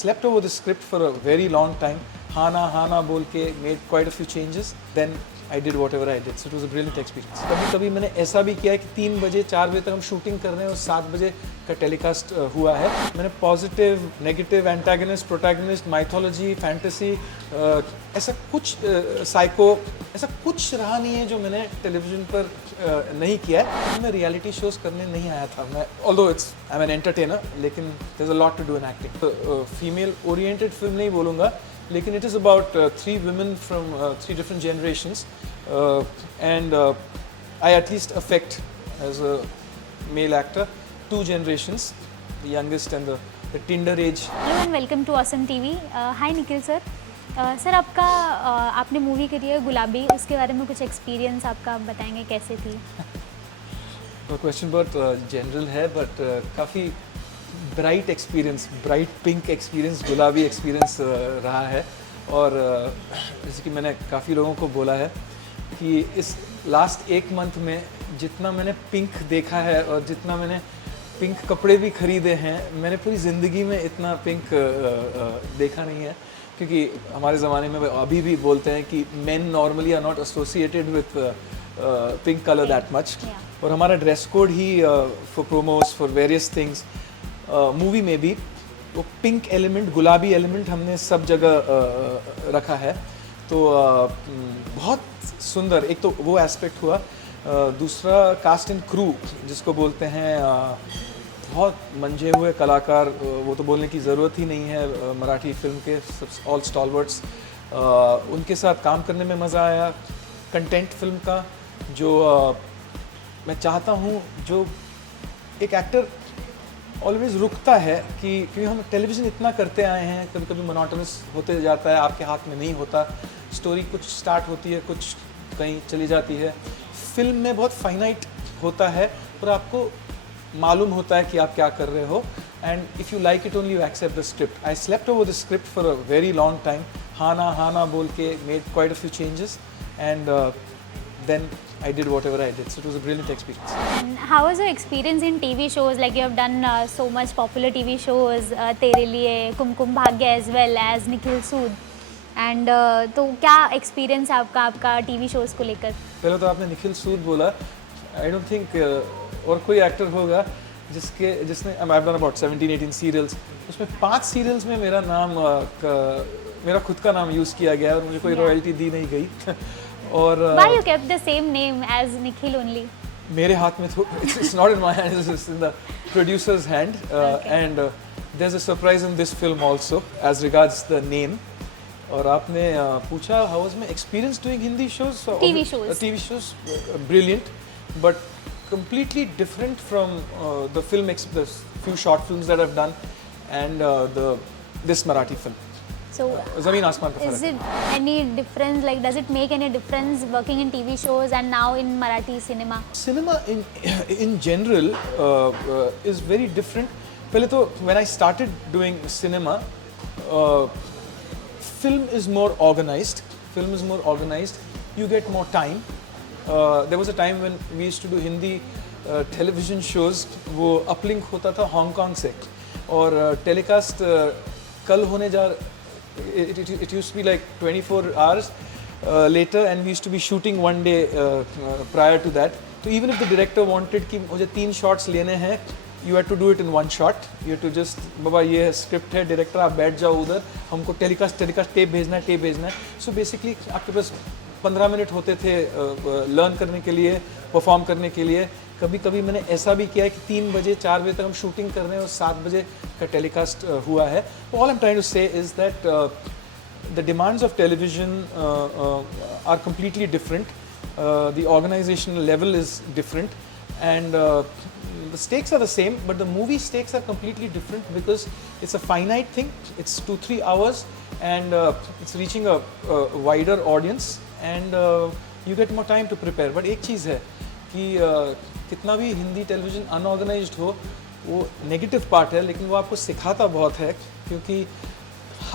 Slept over the script for a very long time. Hana बोल के made quite a few changes. Then I did whatever I did. So it was a brilliant experience. कभी कभी मैंने ऐसा भी किया है कि 3 बजे 4 बजे तक हम शूटिंग कर रहे हैं और 7 बजे का टेलीकास्ट हुआ है. मैंने positive, negative, antagonist, protagonist, mythology, fantasy, ऐसा कुछ साइको, ऐसा कुछ रहा नहीं है जो मैंने टेलीविजन पर नहीं किया है. मैं रियलिटी शोज करने नहीं आया था. मैं although it's I am an entertainer, लेकिन there is a lot to do in acting. Female oriented film नहीं बोलूँगा, लेकिन it is about 3 women from 3 different generations, and I at least affect as a male actor 2 generations, the youngest and the Tinder age. Hello and welcome to Awesome TV. Hi Nikhil sir. Sir आपका आपने movie करी है गुलाबी, उसके बारे में कुछ experience आपका बताएंगे कैसे थी? क्वेश्चन बहुत जनरल है, बट काफ़ी bright experience, bright pink experience, गुलाबी एक्सपीरियंस रहा है. और जैसे कि मैंने काफ़ी लोगों को बोला है कि इस लास्ट 1 मंथ में जितना मैंने पिंक देखा है और जितना मैंने पिंक कपड़े भी खरीदे हैं, मैंने पूरी ज़िंदगी में इतना पिंक देखा नहीं है. क्योंकि हमारे ज़माने में अभी भी बोलते हैं कि men normally are not associated with pink colour that much. और हमारा ड्रेस कोड ही for promos, for various things, movie में भी वो पिंक एलिमेंट, गुलाबी एलिमेंट हमने सब जगह रखा है. तो बहुत सुंदर एक तो वो एस्पेक्ट हुआ. दूसरा कास्ट एंड क्रू जिसको बोलते हैं, बहुत मंजे हुए कलाकार, वो तो बोलने की ज़रूरत ही नहीं है. मराठी फिल्म के ऑल स्टॉलवर्ड्स, उनके साथ काम करने में मज़ा आया. कंटेंट फिल्म का जो मैं चाहता हूँ, जो एक एक्टर ऑलवेज रुकता है कि क्योंकि हम टेलीविज़न इतना करते आए हैं, कभी कभी मोनोटोनस होते जाता है, आपके हाथ में नहीं होता. स्टोरी कुछ स्टार्ट होती है, कुछ कहीं चली जाती है. फिल्म में बहुत फाइनाइट होता है और आपको मालूम होता है कि आप क्या कर रहे हो. And if you like it only you accept the script. I slept over the script for a very long time. हाना बोल के made quite a few changes, and then I did whatever I did. So it was a brilliant experience. And how was your experience in TV shows? Like you have done so much popular TV shows, तेरे लिए, Kumkum Bhagya as well as Nikhil Sood. And तो क्या experience है आपका TV shows को लेकर? पहले तो आपने निखिल सूद बोला. I don't think और कोई एक्टर होगा जिसने I've done about 17-18 serials. उसमें 5 serials में मेरा नाम मेरा खुद का नाम यूज़ किया गया और मुझे कोई रॉयल्टी दी नहीं गई. और Why you kept the same name as Nikhil only? मेरे हाथ में तो it's not in my hand, it's in the producer's hand. And there's a surprise in this film also as regards the name. और आपने पूछा how was my experience doing Hindi shows? TV shows. TV shows, brilliant, but completely different from the the few short films that I've done and this Marathi film. So ज़मीन आसमान का is फर्क. it any difference? Like does it make any difference working in TV shows and now in Marathi cinema? Cinema in general is very different. पहले तो when I started doing cinema, film is more organized. You get more time. There was a time when we used to do Hindi television shows. वो uplink होता था Hong Kong से, और telecast कल होने जा. It used to be like 24 hours later, and we used to be shooting one day prior to that. So even if the director wanted कि मुझे 3 shots लेने हैं, you had to do it in 1 shot. You had to just बाबा ये script है, director आप बैठ जाओ उधर, हमको टेलीकास्ट टेप भेजना है. So basically आपके पास 15 मिनट होते थे लर्न करने के लिए, परफॉर्म करने के लिए. कभी कभी मैंने ऐसा भी किया है कि 3 बजे 4 बजे तक हम शूटिंग कर रहे हैं और 7 बजे का टेलीकास्ट हुआ है. All I am trying to say is that the demands of television are completely different. The organisational level is different, and the stakes are the same, but the movie stakes are completely different because it's a finite thing. It's 2-3 hours, and it's reaching a wider audience, and you get more time to prepare. But एक चीज़ है कि कितना भी Hindi television unorganised हो, वो negative part है, लेकिन वो आपको सिखाता बहुत है. क्योंकि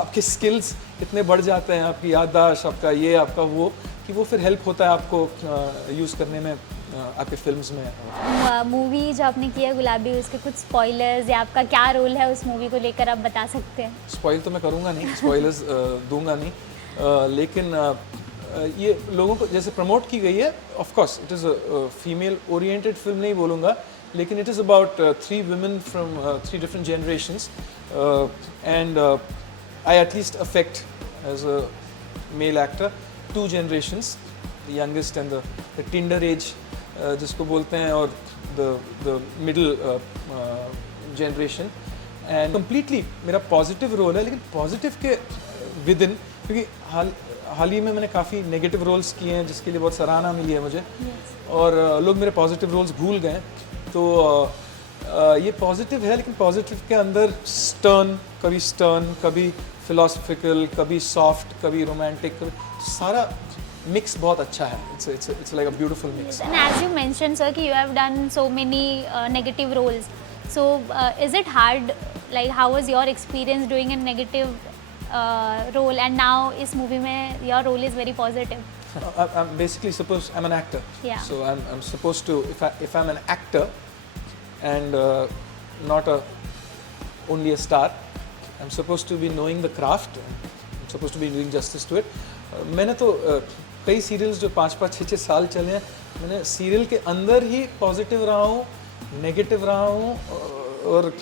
आपके स्किल्स इतने बढ़ जाते हैं, आपकी याददाश्त, आपका ये आपका वो, कि वो फिर हेल्प होता है आपको यूज़ करने में आपके फिल्म्स में। मूवी जो आपने किया गुलाबी, उसके कुछ स्पॉयलर्स या आपका क्या रोल है उस मूवी को लेकर आप बता सकते हैं? स्पॉइल तो मैं करूँगा नहीं, स्पॉयलर्स दूंगा नहीं, लेकिन ये लोगों को जैसे प्रमोट की गई है, of course it is a female oriented film नहीं बोलूँगा, लेकिन it is about 3 women from 3 different generations, and I at least affect as a male actor 2 generations, the youngest and the Tinder age जिसको बोलते हैं, और the middle generation, and completely मेरा positive role है, लेकिन पॉजिटिव के with in, क्योंकि हाल ही में मैंने काफ़ी नेगेटिव रोल्स किए हैं जिसके लिए बहुत सराहना मिली है मुझे, और लोग मेरे पॉजिटिव रोल्स भूल गए, तो ये पॉजिटिव है, लेकिन पॉजिटिव के अंदर स्टर्न, कभी फिलोसफिकल, कभी सॉफ्ट, कभी रोमांटिक, सारा मिक्स बहुत अच्छा है. It's like a beautiful mix. And as you mentioned, sir, कि you have done so many negative roles. So is it hard? Like, how was your experience doing a negative role? And now इस movie में your role is very positive. I'm basically supposed, I'm an actor. Yeah. So I'm supposed to, if I'm an actor and not only a star, I'm supposed to be knowing the craft. I'm supposed to be doing justice to it. मैंने तो कई serials जो 5-5, 6-6 साल चले हैं, मैंने serial के अंदर ही पॉजिटिव रहा हूँ, नेगेटिव रहा हूँ, और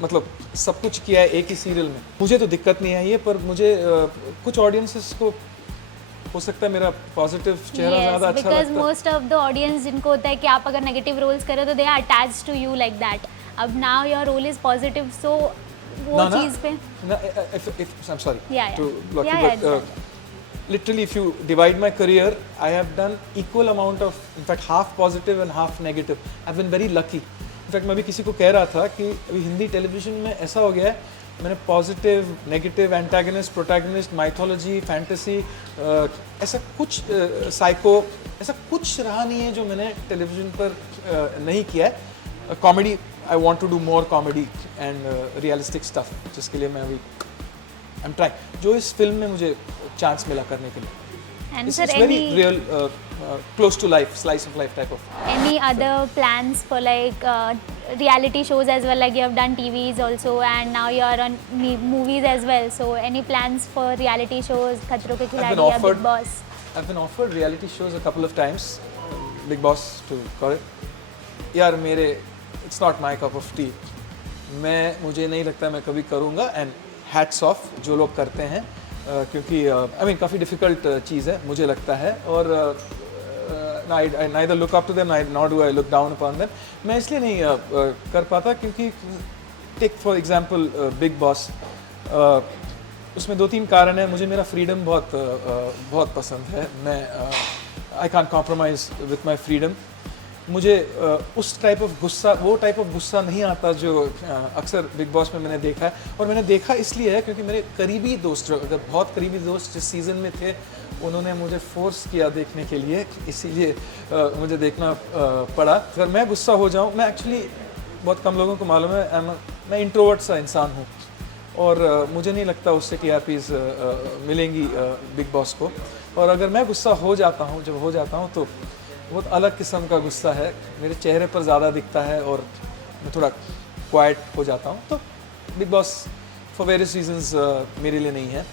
मतलब सब कुछ किया है एक ही सीरियल में. मुझे तो दिक्कत नहीं आई है, पर मुझे कुछ ऑडियंसेस को हो सकता है मेरा पॉजिटिव चेहरा ज़्यादा अच्छा लगता है. Because most of the audience जिनको होता है कि आप अगर नेगेटिव रोल्स करें तो they are attached to you like that. अब now your role is positive, so वो चीज़ पे. I'm sorry Yeah. to block Yeah, you, yeah, but literally if you divide my career, I have done equal amount of, in fact half positive and half negative. I've been very lucky. In fact मैं भी किसी को कह रहा था कि अभी Hindi television में ऐसा हो गया है, मैंने positive, negative, antagonist, protagonist, mythology, fantasy, ऐसा कुछ साइको, ऐसा कुछ रहा नहीं है जो मैंने टेलीविजन पर नहीं किया है. Comedy, I want to do more comedy and realistic stuff, जिसके लिए मैं अभी आई एम ट्राइंग, जो इस फिल्म में मुझे चांस मिला करने के लिए. And It's sir, very any real, close to life, slice of life type of. any other plans for like reality shows as well? Like you have done TVs also, and now you are on movies as well. So any plans for reality shows, Khatron Ke Khiladi या Big Boss? I've been offered reality shows a couple of times, Big Boss to call it. यार मेरे, it's not my cup of tea. मुझे नहीं लगता मैं कभी करूँगा, and hats off जो लोग करते हैं, क्योंकि I mean काफ़ी डिफ़िकल्ट चीज़ है मुझे लगता है, और I neither look up to them nor do I look down upon them. मैं इसलिए नहीं कर पाता क्योंकि take for example Bigg Boss, उसमें 2-3 कारण है. मुझे मेरा फ्रीडम बहुत पसंद है. मैं I can't compromise with my freedom. मुझे उस टाइप ऑफ गुस्सा, वो टाइप ऑफ गुस्सा नहीं आता जो अक्सर बिग बॉस में मैंने देखा है. और मैंने देखा इसलिए है क्योंकि मेरे करीबी दोस्त, जो अगर बहुत करीबी दोस्त जिस सीज़न में थे, उन्होंने मुझे फोर्स किया देखने के लिए, इसीलिए मुझे देखना पड़ा. अगर मैं गुस्सा हो जाऊँ, मैं एक्चुअली, बहुत कम लोगों को मालूम है, मैं इंट्रोवर्ट सा इंसान हूँ, और मुझे नहीं लगता उससे TRPs मिलेंगी बिग बॉस को. और अगर मैं गुस्सा हो जाता हूँ, जब हो जाता हूँ, तो बहुत अलग किस्म का गुस्सा है, मेरे चेहरे पर ज़्यादा दिखता है, और मैं थोड़ा क्वाइट हो जाता हूँ. तो Bigg Boss for various reasons मेरे लिए नहीं है.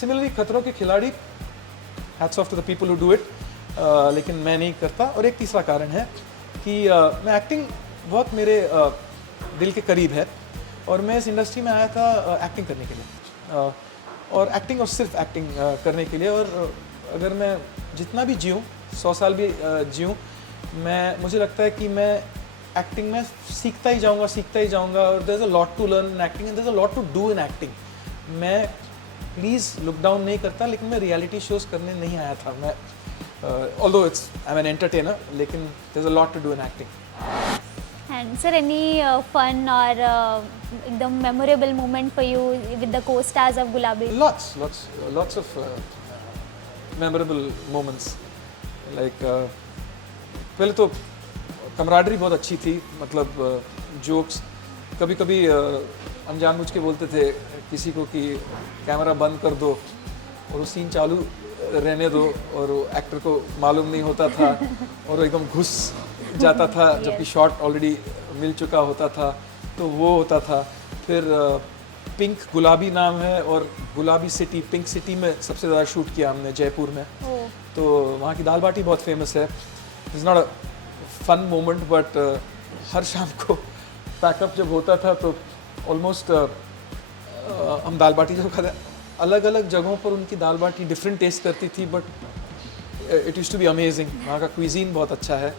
सिमिलरली खतरों के खिलाड़ी, hats off to the people who do it, लेकिन मैं नहीं करता. और एक तीसरा कारण है कि मैं एक्टिंग बहुत मेरे दिल के करीब है, और मैं इस इंडस्ट्री में आया था एक्टिंग करने के लिए, और एक्टिंग और सिर्फ एक्टिंग करने के लिए. और अगर मैं जितना भी जीऊँ, 100 साल भी जीऊँ, मुझे लगता है कि मैं एक्टिंग में सीखता ही जाऊँगा, और there is a lot to learn in acting, and there is a lot to do in acting. मैं प्लीज़ लुक डाउन नहीं करता, लेकिन मैं रियलिटी शोज़ करने नहीं आया था. मैं although I am an entertainer, लेकिन there is a lot to do in acting. And sir, any fun or एकदम memorable moment for you with the co-stars of Gulabi? Lots of memorable moments. Like पहले तो camaraderie बहुत अच्छी थी, मतलब jokes, कभी कभी हम जानबूझ के बोलते थे किसी को कि कैमरा बंद कर दो, और वो सीन चालू रहने दो, और एक्टर को मालूम नहीं होता था और वो एकदम घुस जाता था जबकि शॉट ऑलरेडी मिल चुका होता था, तो वो होता था। फिर पिंक गुलाबी नाम है, और गुलाबी सिटी, पिंक सिटी में सबसे ज़्यादा शूट किया हमने जयपुर में। तो वहाँ की दाल बाटी बहुत फेमस है। It's not a fun moment, but हर शाम को पैकअप जब होता था तो ऑलमोस्ट हम दाल बाटी जब खाते, अलग अलग जगहों पर उनकी दाल बाटी डिफरेंट टेस्ट करती थी, but it use to be amazing. वहाँ का क्विजीन बहुत अच्छा है,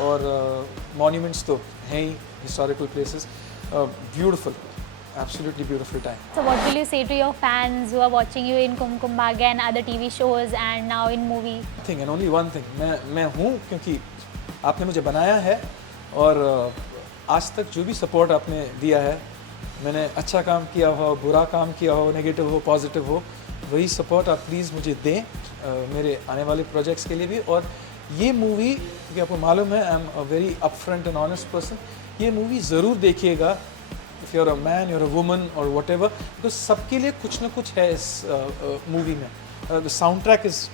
और मॉन्यूमेंट्स तो हैं ही, historical places, beautiful, absolutely beautiful time. So what will you say to your fans who are watching you in Kum Kum Bhagya and other TV shows and now in movie? Thing and only one thing, मैं हूँ क्योंकि आपने मुझे बनाया है, और आज तक जो भी सपोर्ट आपने दिया है, मैंने अच्छा काम किया हो, बुरा काम किया हो, नेगेटिव हो, पॉजिटिव हो, वही सपोर्ट आप प्लीज़ मुझे दें मेरे आने वाले प्रोजेक्ट्स के लिए भी। और ये मूवी, क्योंकि आपको मालूम है I am a very upfront and honest person, ये मूवी ज़रूर देखिएगा, if you're a man, you're a woman और वट एवर, तो सबके लिए कुछ ना कुछ है इस मूवी में। The sound track is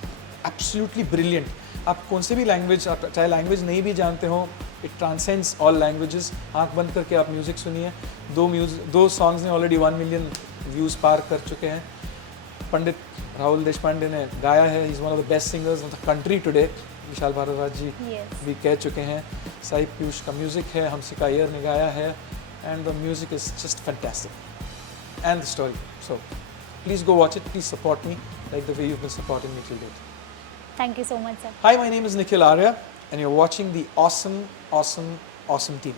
absolutely brilliant. आप कौन से भी लैंग्वेज, आप चाहे लैंग्वेज नहीं भी जानते हो, इट ट्रांसेंड्स ऑल लैंग्वेजेस। आंख बंद करके आप म्यूज़िक सुनिए। दो सॉन्ग्स ने ऑलरेडी 1 मिलियन व्यूज़ पार कर चुके हैं। पंडित राहुल देशपांडे ने गाया है, he is one of the best singers of the country today. Vishal Bhardwaj ji भी कह चुके हैं। साई पीयूष का म्यूज़िक है, हमसिका अय्यर ने गाया है, and the music is just fantastic and the story. So please go watch it, please support me like the way you've been supporting me till date. Thank you so much, sir. Hi, my name is Nikhil Arya, and you're watching the awesome TV.